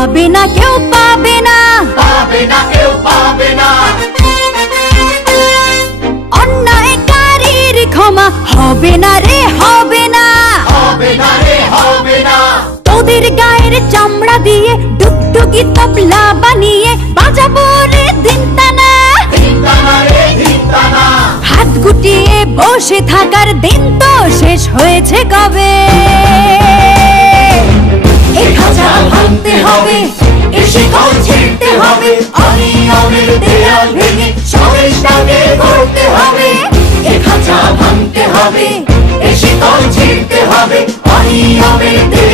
পাবে না কেউ, পাবে না, পাবে না কেউ, পাবে না। অন্যায়কারীর ক্ষমা হবে না রে, হবে না, হবে না রে, হবে না। তোদের গায়ের চামড়া দিয়ে ডুগডুগি তবলা বানিয়ে বাজাবো রে দিনতানা, দিনতানা রে, দিনতানা। হাত গুটিয়ে বসে থাকার দিন তো শেষ হয়েছে কবে। এ খাঁচা ভাঙতে হবে, এ শিকল ছিঁড়তে হবে, অনিয়মের দেয়াল ভেঙে সমাজটাকে গড়তে হবে। এ খাঁচা ভাঙতে হবে, এ শিকল ছিঁড়তে হবে, অনিয়মের দেয়াল